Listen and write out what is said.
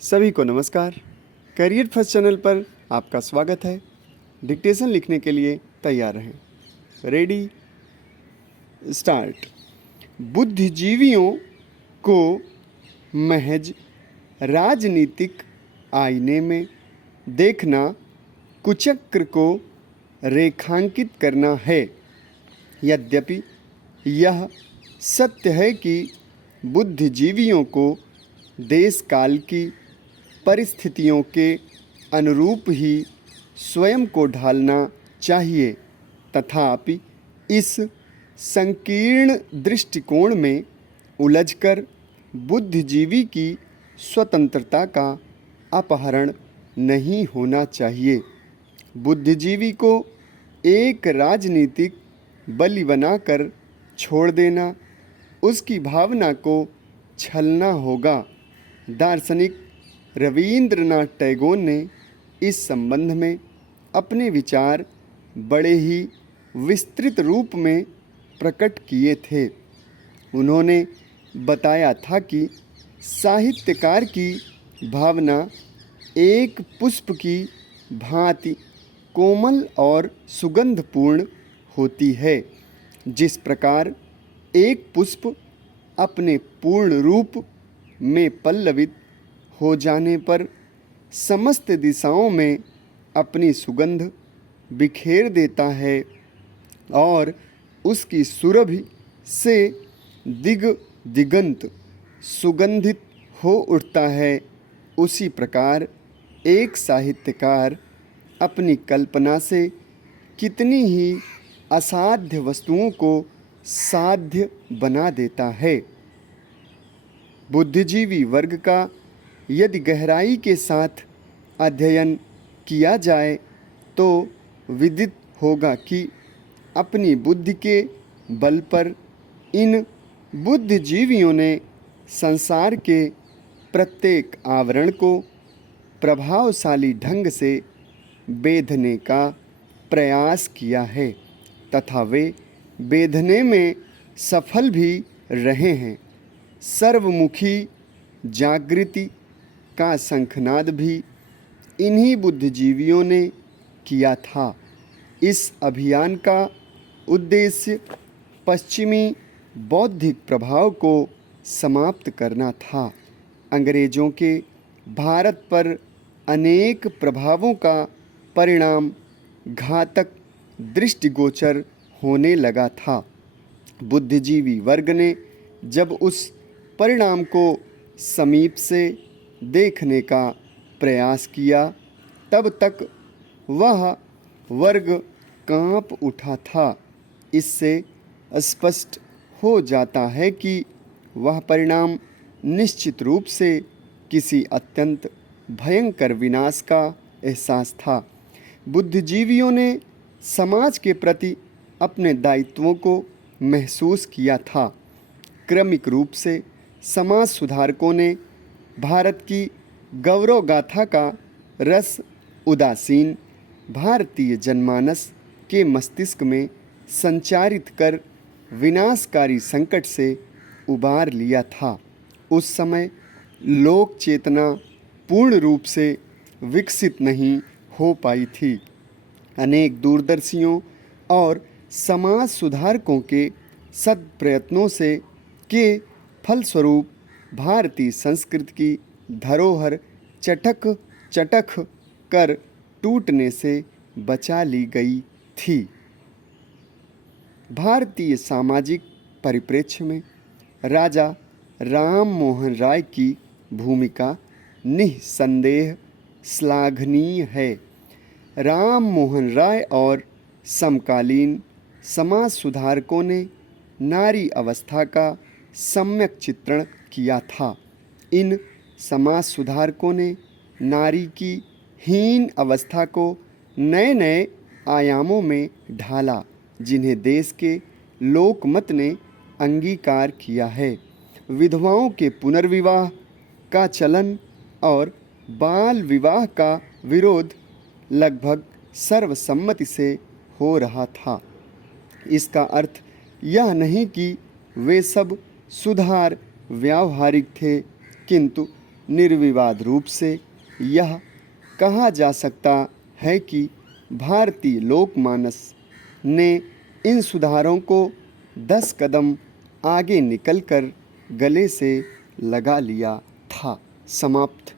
सभी को नमस्कार। करियर फर्स्ट चैनल पर आपका स्वागत है। डिक्टेशन लिखने के लिए तैयार रहें। Ready start. बुद्धिजीवियों को महज राजनीतिक आईने में देखना कुचक्र को रेखांकित करना है। यद्यपि यह सत्य है कि बुद्धिजीवियों को देश काल की परिस्थितियों के अनुरूप ही स्वयं को ढालना चाहिए, तथापि इस संकीर्ण दृष्टिकोण में उलझकर बुद्धिजीवी की स्वतंत्रता का अपहरण नहीं होना चाहिए। बुद्धिजीवी को एक राजनीतिक बलि बनाकर छोड़ देना, उसकी भावना को छलना होगा। दार्शनिक रवींद्रनाथ टैगोर ने इस संबंध में अपने विचार बड़े ही विस्तृत रूप में प्रकट किए थे। उन्होंने बताया था कि साहित्यकार की भावना एक पुष्प की भांति कोमल और सुगंधपूर्ण होती है। जिस प्रकार एक पुष्प अपने पूर्ण रूप में पल्लवित हो जाने पर समस्त दिशाओं में अपनी सुगंध बिखेर देता है और उसकी सुरभि से दिगंत सुगंधित हो उठता है, उसी प्रकार एक साहित्यकार अपनी कल्पना से कितनी ही असाध्य वस्तुओं को साध्य बना देता है। बुद्धिजीवी वर्ग का यदि गहराई के साथ अध्ययन किया जाए तो विदित होगा कि अपनी बुद्धि के बल पर इन बुद्धिजीवियों ने संसार के प्रत्येक आवरण को प्रभावशाली ढंग से बेधने का प्रयास किया है तथा वे बेधने में सफल भी रहे हैं। सर्वमुखी जागृति का शंखनाद भी इन्हीं बुद्धिजीवियों ने किया था। इस अभियान का उद्देश्य पश्चिमी बौद्धिक प्रभाव को समाप्त करना था। अंग्रेज़ों के भारत पर अनेक प्रभावों का परिणाम घातक दृष्टिगोचर होने लगा था। बुद्धिजीवी वर्ग ने जब उस परिणाम को समीप से देखने का प्रयास किया, तब तक वह वर्ग कांप उठा था। इससे स्पष्ट हो जाता है कि वह परिणाम निश्चित रूप से किसी अत्यंत भयंकर विनाश का एहसास था। बुद्धिजीवियों ने समाज के प्रति अपने दायित्वों को महसूस किया था। क्रमिक रूप से समाज सुधारकों ने भारत की गौरव गाथा का रस उदासीन भारतीय जनमानस के मस्तिष्क में संचारित कर विनाशकारी संकट से उबार लिया था। उस समय लोक चेतना पूर्ण रूप से विकसित नहीं हो पाई थी। अनेक दूरदर्शियों और समाज सुधारकों के सत्प्रयत्नों से के फलस्वरूप भारतीय संस्कृति की धरोहर चटक कर टूटने से बचा ली गई थी। भारतीय सामाजिक परिप्रेक्ष्य में राजा राम मोहन राय की भूमिका निस्संदेह श्लाघनीय है। राम मोहन राय और समकालीन समाज सुधारकों ने नारी अवस्था का सम्यक चित्रण किया था। इन समाज सुधारकों ने नारी की हीन अवस्था को नए नए आयामों में ढाला, जिन्हें देश के लोकमत ने अंगीकार किया है। विधवाओं के पुनर्विवाह का चलन और बाल विवाह का विरोध लगभग सर्वसम्मति से हो रहा था। इसका अर्थ यह नहीं कि वे सब सुधार व्यावहारिक थे, किंतु निर्विवाद रूप से यह कहा जा सकता है कि भारतीय लोकमानस ने इन सुधारों को 10 कदम आगे निकलकर गले से लगा लिया था। समाप्त।